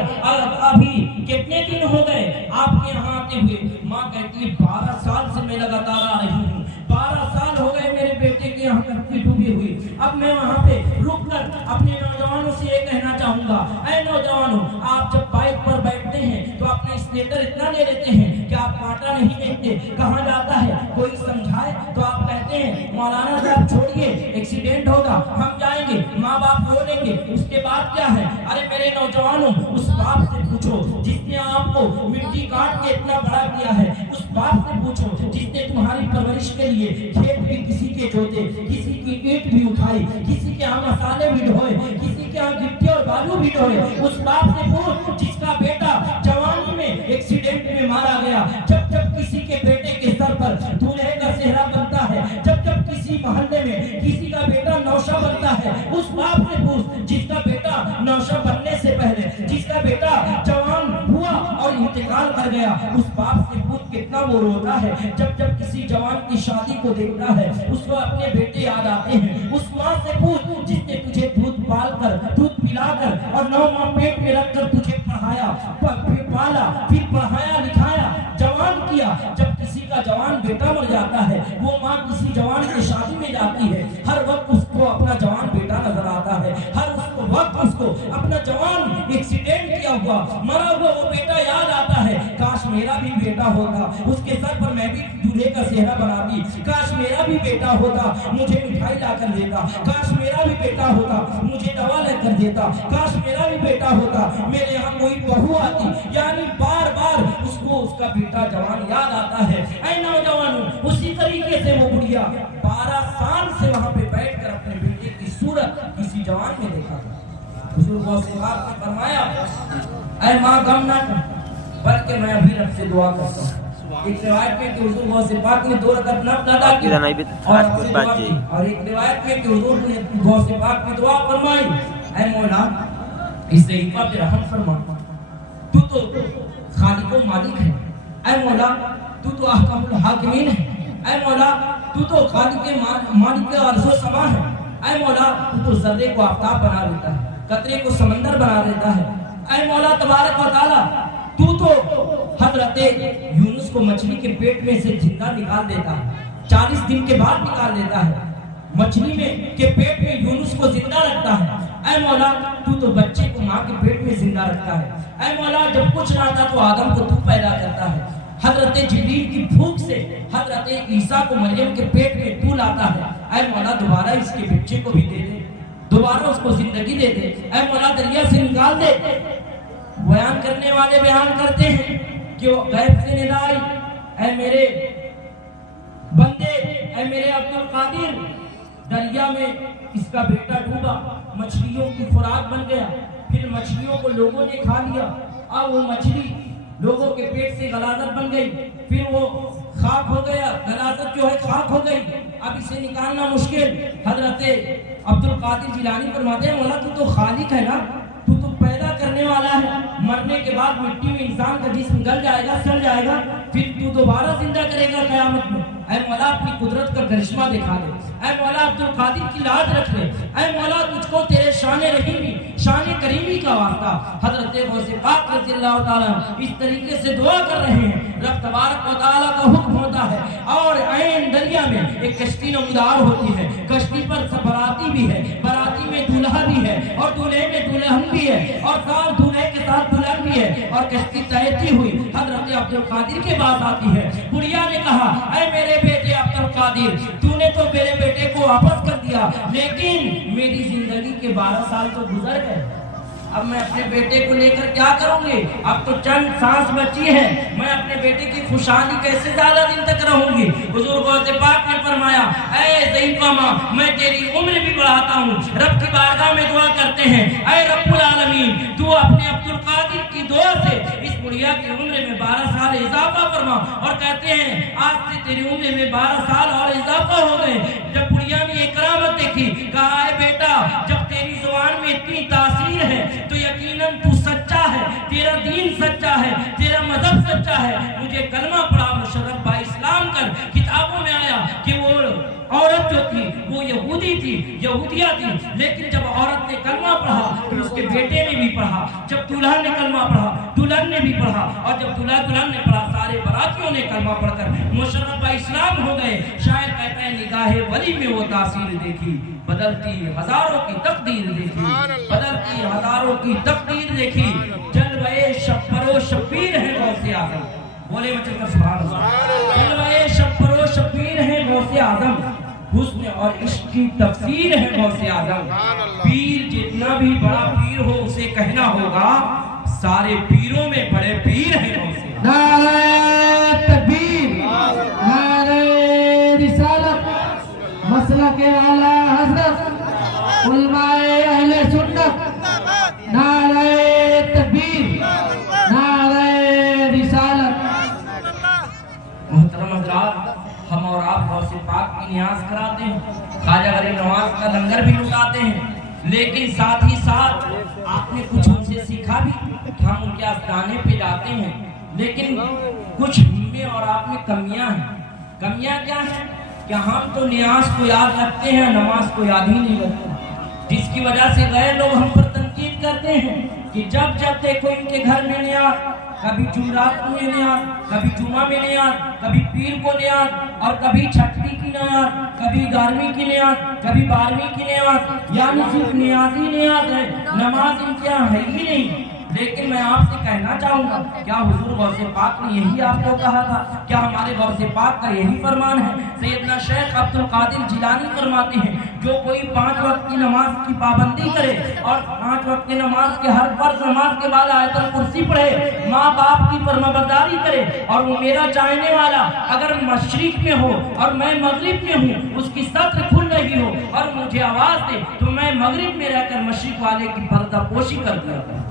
अभी कितने दिन हो गए आपके यहाँ आते हुए? माँ कहती है 12 साल से मैं लगातार आ रही हूँ, 12 साल हो गए मेरे बेटे के यहाँ धरती डूबी हुई। अब मैं वहाँ पे रुक कर अपने नौजवानों से ये कहना चाहूंगा, ऐ नौजवानों, आप जब बाइक पर बैठते हैं तो अपना स्लेटर इतना ले लेते हैं कि आप कांटा नहीं देखते कहाँ जाता है। कोई समझाए तो आप कहते हैं मौलाना साहब छोड़िए, एक्सीडेंट होगा, हम जाएंगे, माँ बाप रो लेंगे, उसके बाद क्या है? अरे मेरे नौजवानों, उस बाप से पूछो जिसने आपको मिट्टी काट के इतना बड़ा किया है, उस बाप से पूछो जिसने तुम्हारी परवरिश के लिए खेत भी किसी के जोते, किसी की ईंट भी उठाई, किसी के यहाँ मसाले भी ढोए, किसी के यहाँ गिट्टी और बालू भी ढोए। उस बाप से पूछ जिसका बेटा जवानी में एक्सीडेंट में मारा गया। जब जब किसी के बेटे के सर पर दूल्हे का सेहरा बनता है, जब जब किसी मोहल्ले में किसी का बेटा नौशा बनता है, उस बाप से पूछ जिसका बेटा नौशा बनने से पहले, जिसका बेटा जवान हुआ और इंतकाल कर गया। उस बाप से पूछ कितना वो रोता है जब जब किसी जवान की शादी को देखता है, उसको अपने बेटे याद आते हैं। उस माँ से पूछ जिसने तुझे दूध पाल कर, दूध पिलाकर और 9 माह पेट में रखकर तुझे पढ़ाया, फिर पाला, फिर पढ़ाया लिखाया, जवान किया। जब किसी का जवान बेटा मर जाता है, वो माँ किसी जवान की शादी में जाती है, हर वक्त उसको अपना जवान बेटा नजर आता है, हर वक्त उसको अपना जवान एक्सीडेंट किया हुआ मरा हुआ वो बेटा याद आता है। काश मेरा भी बेटा होता, उसके सर पर मैं भी दूल्हे का सेहरा बनाती। काश मेरा भी बेटा होता, मुझे मिठाई ला कर देता। काश मेरा भी बेटा होता, मुझे दवा लेकर देता। काश मेरा भी बेटा होता, मेरे यहाँ कोई बहू आती। यानी बार बार उसको उसका बेटा जवान याद आता है। ऐ नौजवानों, उसी तरीके से वो बुढ़िया 12 साल से वहाँ पे बैठकर अपने बेटे की सूरत किसी जवान में देखा था। हुजूर गौसे पाक ने फरमाया, ऐ माँ गम ना कर, बल्कि मैं अभी रब से दुआ करता हूँ। एक रिवायत में कि हुजूर गौसे पाक ने 2 रकात नफल अदा की और एक रिवायत में कि हुजूर ने गौसे पाक की दुआ फरमाई, ऐ मौला इस सहीफा पे रहम फरमा, तू तो खालिक मालिक है। ऐ मौला तू तो अहकामुल हाकिमीन है। ऐ मौला तू तो खालिक मालिक अर्ज़ो समा है। ऐ मौला तू तो ज़र्रे को आफ्ताब बना देता है, कतरे को समंदर बना देता है। ऐ मौला तबारक व तआला तू तो हजरत यूनुस को मछली के पेट में से जिंदा निकाल देता है, 40 दिन के बाद निकाल देता है, मछली में के पेट में यूनुस को जिंदा रखता है। ऐ मौला तू तो बच्चे को माँ के पेट में जिंदा रखता है। ऐ मौला जब कुछ ना था तो आदम को तू पैदा करता है, हजरत जिब्रील की भूख से हजरत ईसा को मरियम के पेट में तू लाता है। ऐ मौला दोबारा इसके बच्चे को भी दे दे, दोबारा उसको जिंदगी दे दे। ऐ मौला दरिया से निकाल दे। बयान करने वाले बयान करते हैं कि वो गैब से निदा आई, ऐ मेरे बंदे, ऐ मेरे अब्दुल कादिर, दरिया में इसका बेटा डूबा, मछलियों की खुराक बन गया, फिर मछलियों को लोगों ने खा लिया, अब वो मछली लोगों के पेट से गलाजत बन गई, फिर वो खाक हो गया, गलाजत जो है खाक हो गई, अब इसे निकालना मुश्किल। हजरत अब्दुल कादिर जिलानी फरमाते हैं, मौला तू तो खालिक है ना, तू तो पैदा करने वाला है, मरने के बाद मिट्टी में इंसान का जिस्म गल जाएगा, सड़ जाएगा, फिर तू दोबारा जिंदा करेगा कयामत में। ऐ मौला अपनी कुदरत का करिश्मा दिखा दे। ऐ मौला अब्दुल कादिर की लाज रख ले। ऐ मौला तुझको तेरे शान रहीमी, शान करीमी का वास्ता। हजरत गौसे पाक रज़ियल्लाहु ताला इस तरीके से दुआ कर रहे हैं। रब तबारक व तआला का हुक्म होता है और ऐन दरिया में एक कश्ती नमदार होती है, कश्ती पर बाराती भी है, बाराती में दूल्हा भी है और दूल्हे में दुल्हन भी है और साथ दूल्हे के साथ दुल्हन भी है और कश्ती तैरती हुई हजरत अब्दुल कादिर के पास आती है। बुढ़िया ने कहा, ऐ मेरे बेटे अब्दुल कादिर, तूने तो मेरे बेटे को वापस कर दिया, लेकिन मेरी जिंदगी के 12 साल तो गुजर गए। अब मैं अपने बेटे को लेकर क्या करूंगी? अब तो चंद सांस बची है, मैं अपने बेटे की खुशहाली कैसे ज्यादा दिन तक रहूंगी? हुजूर गौसे पाक ने फरमाया, ऐ ज़ईफ़ा माँ, मैं तेरी उम्र भी बढ़ाता हूँ। रब की बारगाह में दुआ करते हैं, ऐ रब्बुल आलमीन, तू अपने अब्दुल कादिर की दुआ से इस बुढ़िया की उम्र में 12 साल इजाफा फरमा। और कहते हैं आज से तेरी उम्र में 12 साल और इजाफा हो गए। जब बुढ़िया ने एक करामत देखी, कहा है बेटा, जब तेरी जुबान में इतनी तासीर है तो यकीनन तू सच्चा है, तेरा दीन सच्चा है, तेरा मजहब सच्चा है। मुझे कलमा पढ़ा, मुशर्रफ भाई इस्लाम कर। किताबों में आया कि वो औरत जो थी वो यहूदी थी, यहूदिया थी, लेकिन जब औरत ने कलमा पढ़ा तो उसके बेटे ने भी पढ़ा। जब दूल्हा ने कलमा पढ़ा, दुल्हन ने भी पढ़ा, और जब दूल्हा दुल्हन ने पढ़ा, सारे बारातियों ने कलमा पढ़कर मुशर्रफ भाई इस्लाम हो गए। शायर कहते हैं निगाहे वली में वो तासीर देखी, बदलती हजारों की तकदीर देखी, बदलती हजारों की तकदीर देखी। जलवे शब्बरो शब्बीर है गौसे आजम, बोले मतलब सुभान अल्लाह। जलवे शब्बरो शब्बीर है गौसे आजम, हुस्न और इश्क की तफसीर है गौसे आजम। पीर जितना भी बड़ा पीर हो उसे कहना होगा, सारे पीरों में बड़े पीर हैं गौसे आजम। नारे तकबीर, नारे रिसालत, मसलक आला हज़रत, उलमाए अहले सुन्नत, नारे तकबीर, नारे रिसालत। मोहतरम हज़रात, हम और आप गौसे पाक की नियाज कराते हैं, ख्वाजा गरीब नवाज का लंगर भी लुटाते हैं, लेकिन साथ ही साथ आपने कुछ हमसे सीखा भी, हम उनके आस्थाने पे जाते हैं, लेकिन कुछ हमें और आप में कमियां हैं। कमियां क्या हैं? कि हम तो नियाज को याद रखते हैं, नमाज को याद ही नहीं रखते, जिसकी वजह से गैर लोग हम पर तनकीद करते हैं कि जब जब देखो इनके घर में नियाज, कभी जुमरात में नियाज, कभी जुमा में नियाज, कभी पीर को नियाज, और कभी छठी की नियाज, कभी 11वीं की नियाज, कभी 12वीं की नियाज, यानी सिर्फ नियाज ही नियाज है, नमाज इनके यहाँ है ही नहीं। लेकिन मैं आपसे कहना चाहूंगा, क्या हुजूर गौसे पाक ने यही आपको कहा था? क्या हमारे गौसे पाक का यही फरमान है? सैयदना शेख अब्दुल कादिर जिलानी फरमाते हैं, जो कोई 5 वक्त की नमाज की पाबंदी करे और 5 वक्त की नमाज के हर फर्ज नमाज के बाद आयतुल कुर्सी पढ़े, माँ बाप की फरमाबरदारी करे, और वो मेरा चाहने वाला अगर मशरिक में हो और मैं मगरिब में हूँ, उसकी सत्र खुल रही हो और मुझे आवाज दे, तो मैं मगरिब में रहकर मशरिक वाले की पर्दापोशी कर दिया करूँ।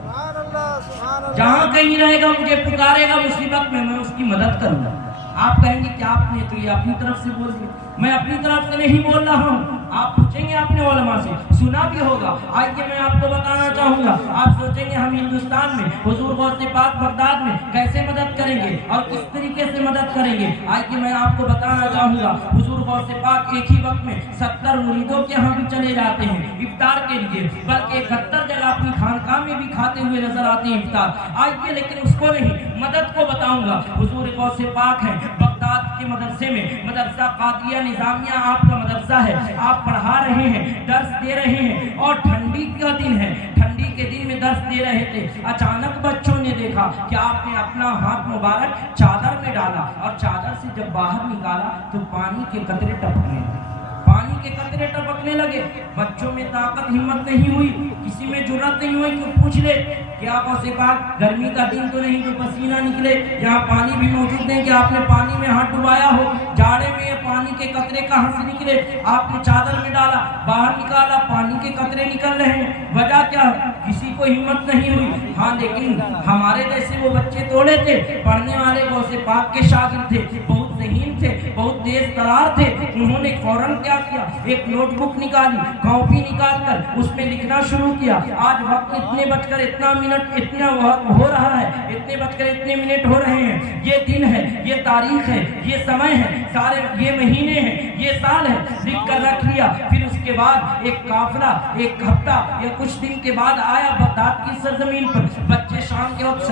जहाँ कहीं रहेगा, मुझे पुकारेगा मुसीबत में, मैं उसकी मदद करूंगा। आप कहेंगे क्या आपने तो ये अपनी तरफ से बोल दिया? मैं अपनी तरफ से नहीं बोल रहा हूँ, आप पूछेंगे अपने उलमा से, सुना भी होगा। आइए मैं आपको बताना चाहूंगा, आप सोचेंगे हम हिंदुस्तान में हुजूर गौसे पाक बगदाद में कैसे मदद करेंगे और किस तरीके से मदद करेंगे। आइए मैं आपको बताना चाहूंगा, हुजूर गौसे पाक एक ही वक्त में 70 मुरीदों के यहाँ भी चले जाते हैं इफ्तार के लिए, बल्कि 71 जगह अपनी खानकाह में भी खाते हुए नजर आते हैं इफ्तार। आइए लेकिन उसको नहीं, मदद को बताऊंगा। हुजूर गौसे पाक है बगदाद के मदरसे में, मदरसा कादिया निजामिया आपका मदरसा है, आप पढ़ा रहे हैं, दर्स दे रहे हैं, और ठंडी का दिन है, ठंडी के दिन में दर्स दे रहे थे। अचानक बच्चों ने देखा कि आपने अपना हाथ मुबारक चादर में डाला, और चादर से जब बाहर निकाला तो पानी के कतरे टपकने लगे, पानी के कतरे टपकने लगे। बच्चों में ताकत हिम्मत नहीं हुई, किसी में जुर्रत नहीं हुई कि पूछ ले क्या गौसे पाक गर्मी का दिन तो नहीं जो पसीना निकले, यहाँ पानी भी मौजूद है कि आपने पानी में हाथ डुबाया हो, जाड़े में ये पानी के कतरे कहाँ से निकले? आपने चादर में डाला, बाहर निकाला, पानी के कतरे निकल रहे हैं, वजह क्या? किसी को हिम्मत नहीं हुई। हाँ, लेकिन हमारे जैसे वो बच्चे तोड़े थे, पढ़ने वाले गौसे पाक के शागिर्द थे, बहुत ज़हीन थे, बहुत तेज तरार थे। उन्होंने फौरन क्या किया, एक नोटबुक निकाली, कॉपी निकाल कर उसमें लिखना शुरू किया। आज वक्त इतने बजकर इतना मिनट, इतना हो रहा है, इतने बजकर इतने मिनट हो रहे हैं, ये दिन है, ये तारीख है, ये समय है, सारे ये महीने हैं, ये साल है, लिख कर रख लिया। फिर उसके बाद एक काफिला एक हफ्ता या कुछ दिन के बाद आया बगदाद की सरजमीन पर। बच्चे शाम के वक्त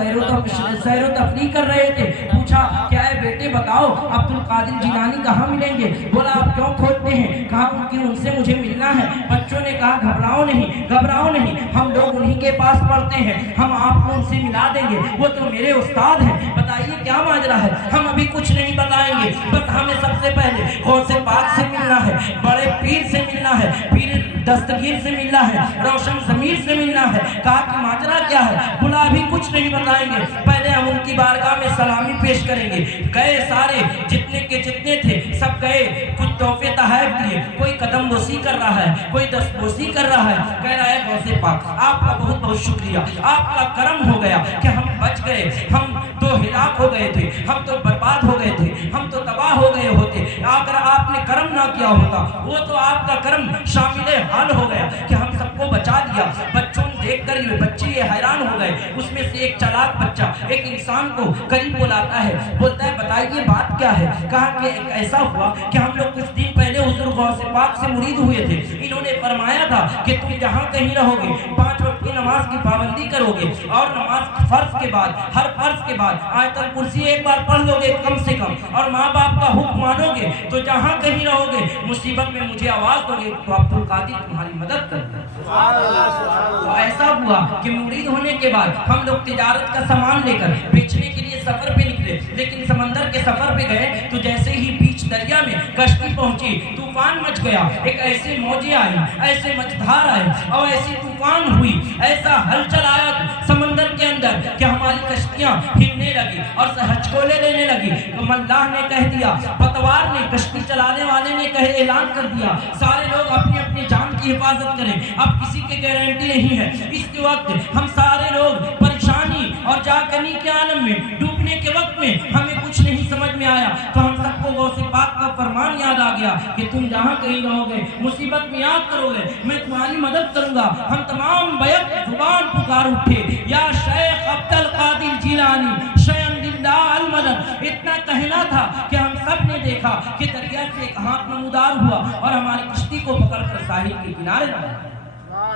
सैरो तफरीह कर रहे थे। पूछा क्या है बेटे बताओ अब्दुल कादिर जिलानी कहाँ मिलेंगे? बोला आप क्यों खोजते हैं? कहा क्योंकि उनसे मुझे मिलना है। बच्चों ने कहा घबराओ नहीं, घबराओ नहीं, हम लोग उन्हीं के पास पढ़ते हैं, हम आपको उनसे मिला देंगे, वो तो मेरे उस्ताद हैं। बता बताइए क्या माजरा है। हम अभी कुछ नहीं बताएंगे, बस हमें सबसे पहले गौसे पाक से मिलना है, बड़े पीर से मिलना है, पीर दस्तगीर से मिलना है, रोशन ज़मीर से मिलना है। कहा कि माजरा क्या है, बोला अभी कुछ नहीं बताएंगे, पहले हम उनकी बारगाह में सलामी पेश करेंगे। गए सारे जितने के जितने थे सब गए, कुछ तोहफे तहफ़ दिए, कोई कदम बोसी कर रहा है, कोई दस्तबोसी कर रहा है। कह रहा है गौसे पाक आपका बहुत बहुत शुक्रिया, आपका करम हो गया कि हम बच गए, हम तो हिलाक हो गए थे, हम तो बर्बाद हो गए थे, हम तो तबाह हो गए होते। अगर आपने करम ना किया होता, वो तो आपका करम शामिल हाल हो गया कि हम सबको बचा दिया। बच्चों देखकर ये बच्चे ये हैरान हो गए। उसमें से एक चालाक बच्चा एक इंसान को करीब बुलाता है, बोलता है बताइए बात क्या है। कहा कि ऐसा हुआ कि हम लोग कुछ दिन पहले हुजूर गौसे पाक से मुरीद हुए थे। इन्होंने फरमाया था कि तुम जहाँ कहीं रहोगे 5 वक्त की नमाज की पाबंदी करोगे और नमाज फर्ज के बाद, हर फर्ज के बाद आयतल कुर्सी एक बार पढ़ लोगे कम से कम, और माँ बाप का हुक्म मानोगे, तो जहाँ कहीं रहोगे मुसीबत में मुझे आवाज दोगे तो अब्दुल कादिर तुम्हारी मदद करता है। तो ऐसा हुआ कि मुरीद होने के बाद हम लोग तिजारत का सामान लेकर बेचने के लिए सफर पे निकले, लेकिन समंदर के सफर पे गए तो जैसे ही बीच दरिया में कश्ती पहुंची, तूफान मच गया। एक ऐसे मौजें आई, ऐसे मझधार आए और ऐसी तूफान हुई, ऐसा हलचल आया समंदर के अंदर कि हमारी कश्तियां हिलने लगी और हचकोले लेने लगी। तो अल्लाह ने कह दिया, पतवार ने, कश्ती चलाने वाले ने कह ऐलान कर दिया, सारे लोग अपनी अपनी जान की हिफाजत करें, अब किसी की गारंटी नहीं है। इस वक्त हम सारे लोग परेशानी और जागनी के आलम में, डूबने के वक्त में हमें कुछ नहीं समझ में आया, तो हम सबको गौसे पाक का फरमान याद आ गया कि तुम जहाँ कहीं रहोगे मुसीबत में याद करोगे, मैं तुम्हारी मदद करूंगा। हम तमाम बैक जुबान पुकार उठे, या शेख अब्दुल कादिर जिलानी शयन दिल्लाह अल मदद। इतना कहना था कि हम सब ने देखा कि दरिया से एक हाथ नमूदार हुआ और हमारी किश्ती को पकड़कर साहिल के किनारे लाया।